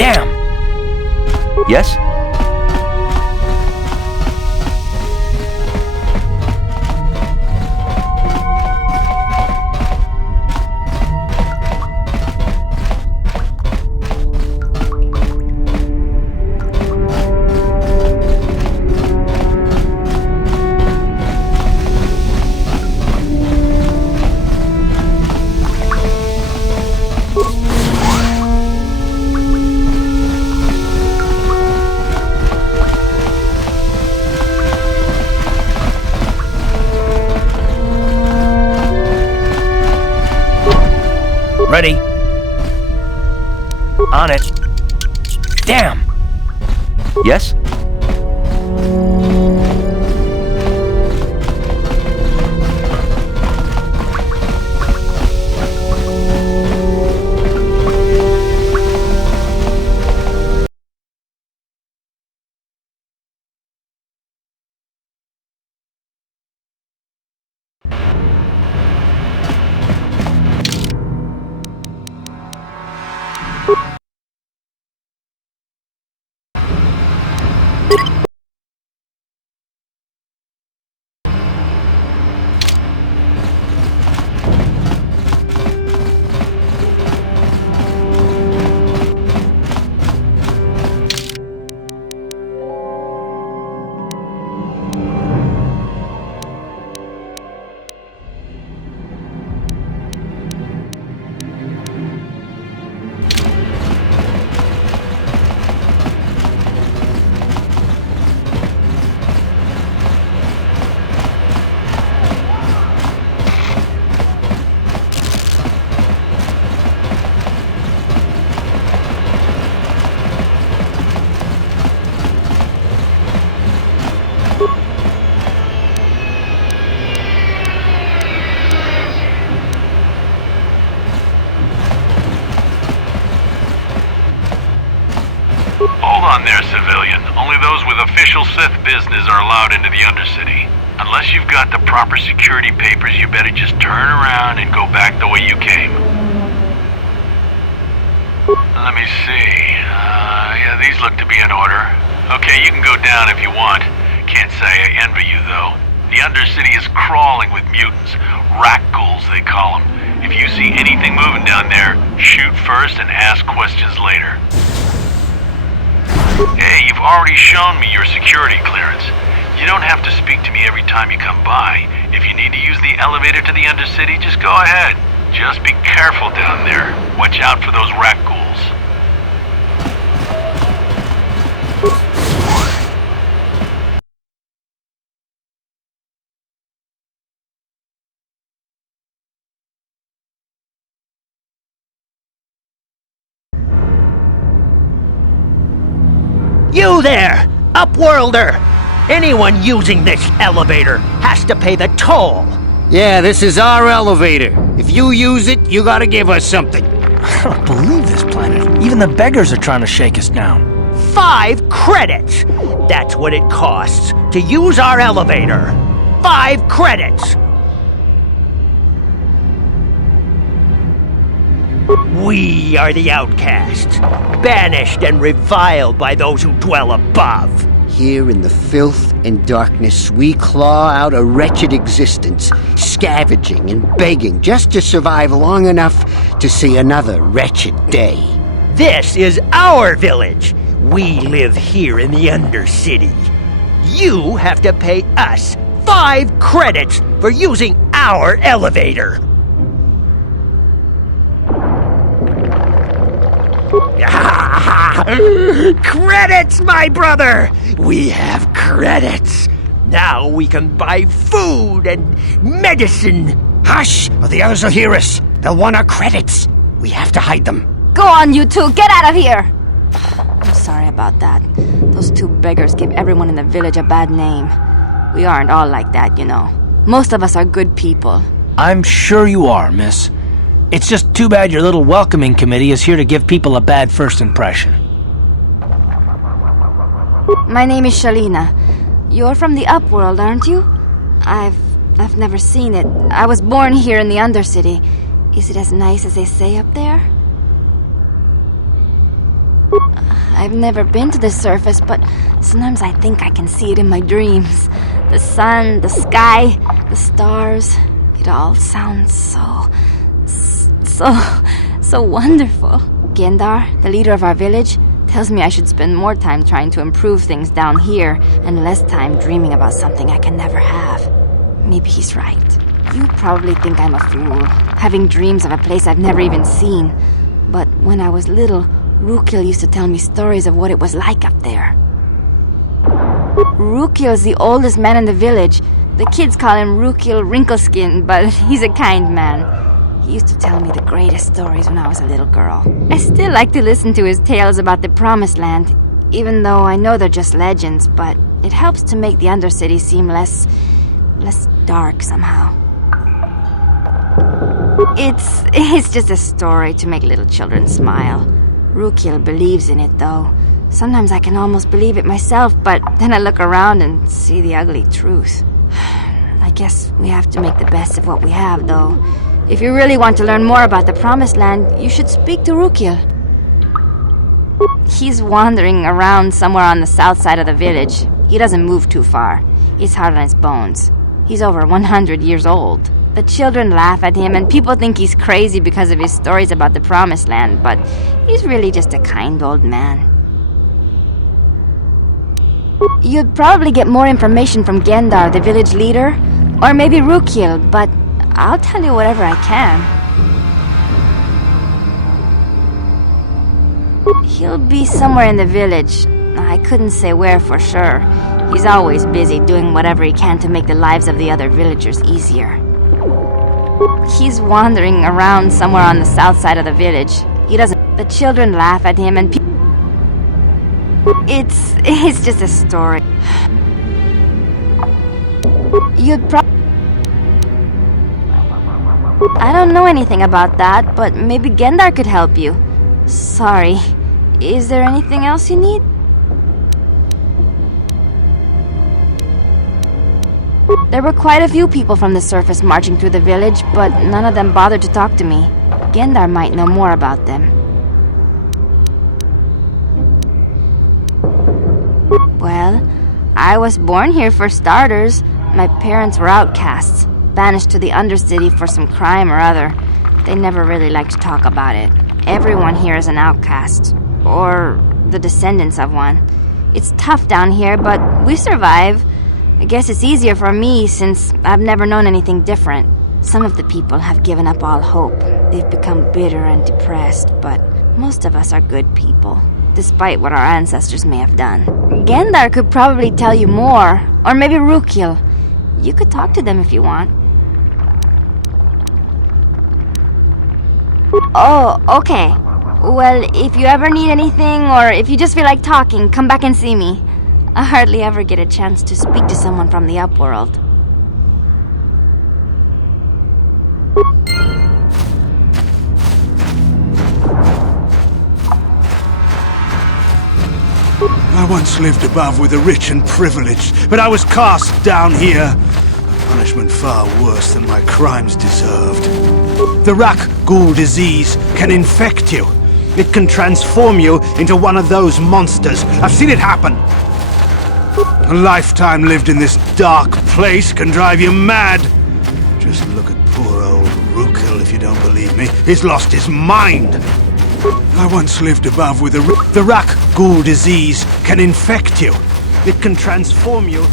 Damn! Yes? Ready? On it. Damn! Yes? Hold on there, civilian. Only those with official Sith business are allowed into the Undercity. Unless you've got the proper security papers, you better just turn around and go back the way you came. Let me see. Yeah, these look to be in order. Okay, you can go down if you want. Can't say I envy you, though. The Undercity is crawling with mutants. Rat ghouls, they call them. If you see anything moving down there, shoot first and ask questions later. Hey, you've already shown me your security clearance. You don't have to speak to me every time you come by. If you need to use the elevator to the Undercity, just go ahead. Just be careful down there. Watch out for those rat ghouls. You there! Upworlder! Anyone using this elevator has to pay the toll! Yeah, this is our elevator. If you use it, you gotta give us something. I don't believe this planet. Even the beggars are trying to shake us down. 5 credits! That's what it costs to use our elevator. 5 credits! We are the outcasts, banished and reviled by those who dwell above. Here in the filth and darkness, we claw out a wretched existence, scavenging and begging just to survive long enough to see another wretched day. This is our village. We live here in the Undercity. You have to pay us 5 credits for using our elevator. Credits, my brother! We have credits. Now we can buy food and medicine. Hush, or the others will hear us. They'll want our credits. We have to hide them. Go on, you two! Get out of here! I'm sorry about that. Those 2 beggars give everyone in the village a bad name. We aren't all like that, you know. Most of us are good people. I'm sure you are, miss. It's just too bad your little welcoming committee is here to give people a bad first impression. My name is Shalina. You're from the Upworld, aren't you? I've never seen it. I was born here in the Undercity. Is it as nice as they say up there? I've never been to the surface, but sometimes I think I can see it in my dreams. The sun, the sky, the stars. It all sounds so wonderful. Gendar, the leader of our village, tells me I should spend more time trying to improve things down here and less time dreaming about something I can never have. Maybe he's right. You probably think I'm a fool, having dreams of a place I've never even seen. But when I was little, Rukil used to tell me stories of what it was like up there. Rukil is the oldest man in the village. The kids call him Rukil Wrinkleskin, but he's a kind man. He used to tell me the greatest stories when I was a little girl. I still like to listen to his tales about the Promised Land, even though I know they're just legends, but it helps to make the Undercity seem less dark somehow. It's just a story to make little children smile. Rukil believes in it, though. Sometimes I can almost believe it myself, but then I look around and see the ugly truth. I guess we have to make the best of what we have, though. If you really want to learn more about the Promised Land, you should speak to Rukil. He's wandering around somewhere on the south side of the village. He doesn't move too far. He's hard on his bones. He's over 100 years old. The children laugh at him, and people think he's crazy because of his stories about the Promised Land, but he's really just a kind old man. You'd probably get more information from Gendar, the village leader, or maybe Rukil, but I'll tell you whatever I can. He'll be somewhere in the village. I couldn't say where for sure. He's always busy doing whatever he can to make the lives of the other villagers easier. He's wandering around somewhere on the south side of the village. He doesn't... The children laugh at him and It's just a story. I don't know anything about that, but maybe Gendar could help you. Sorry. Is there anything else you need? There were quite a few people from the surface marching through the village, but none of them bothered to talk to me. Gendar might know more about them. Well, I was born here for starters. My parents were outcasts, banished to the Undercity for some crime or other. They never really liked to talk about it. Everyone here is an outcast, or the descendants of one. It's tough down here, but we survive. I guess it's easier for me since I've never known anything different. Some of the people have given up all hope. They've become bitter and depressed, but most of us are good people, despite what our ancestors may have done. Gendar could probably tell you more, or maybe Rukil. You could talk to them if you want. Oh, okay. Well, if you ever need anything, or if you just feel like talking, come back and see me. I hardly ever get a chance to speak to someone from the upworld. I once lived above with the rich and privileged, but I was cast down here. A punishment far worse than my crimes deserved. The Rak Ghoul disease can infect you. It can transform you into one of those monsters. I've seen it happen. A lifetime lived in this dark place can drive you mad. Just look at poor old Rukil if you don't believe me. He's lost his mind. I once lived above with the Rak Ghoul disease can infect you. It can transform you.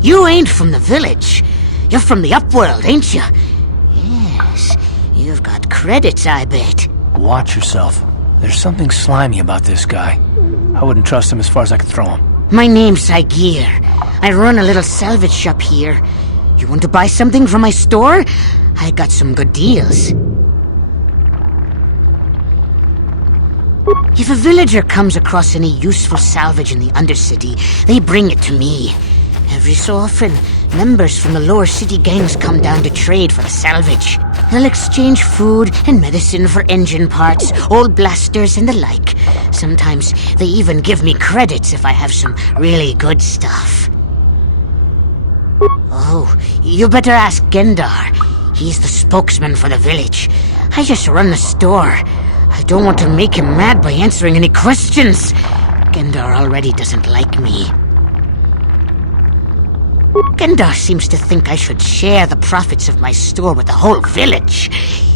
You ain't from the village. You're from the upworld, ain't you? Yes, you've got credits, I bet. Watch yourself. There's something slimy about this guy. I wouldn't trust him as far as I could throw him. My name's Saigir. I run a little salvage shop here. You want to buy something from my store? I got some good deals. If a villager comes across any useful salvage in the Undercity, they bring it to me. Every so often, members from the lower city gangs come down to trade for the salvage. They'll exchange food and medicine for engine parts, old blasters, and the like. Sometimes they even give me credits if I have some really good stuff. Oh, you better ask Gendar. He's the spokesman for the village. I just run the store. I don't want to make him mad by answering any questions. Gendar already doesn't like me. Gendar seems to think I should share the profits of my store with the whole village.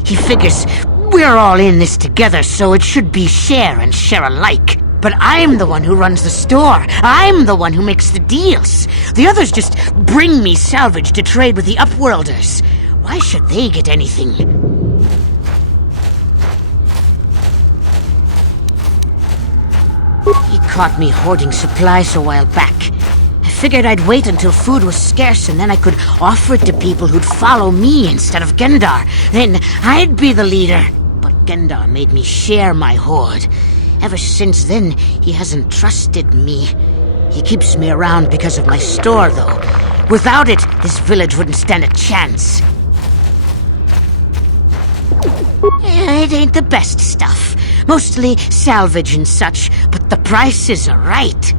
He figures we're all in this together, so it should be share and share alike. But I'm the one who runs the store. I'm the one who makes the deals. The others just bring me salvage to trade with the Upworlders. Why should they get anything? He caught me hoarding supplies a while back. I figured I'd wait until food was scarce and then I could offer it to people who'd follow me instead of Gendar. Then I'd be the leader. But Gendar made me share my hoard. Ever since then, he hasn't trusted me. He keeps me around because of my store, though. Without it, this village wouldn't stand a chance. It ain't the best stuff. Mostly salvage and such, but the prices are right.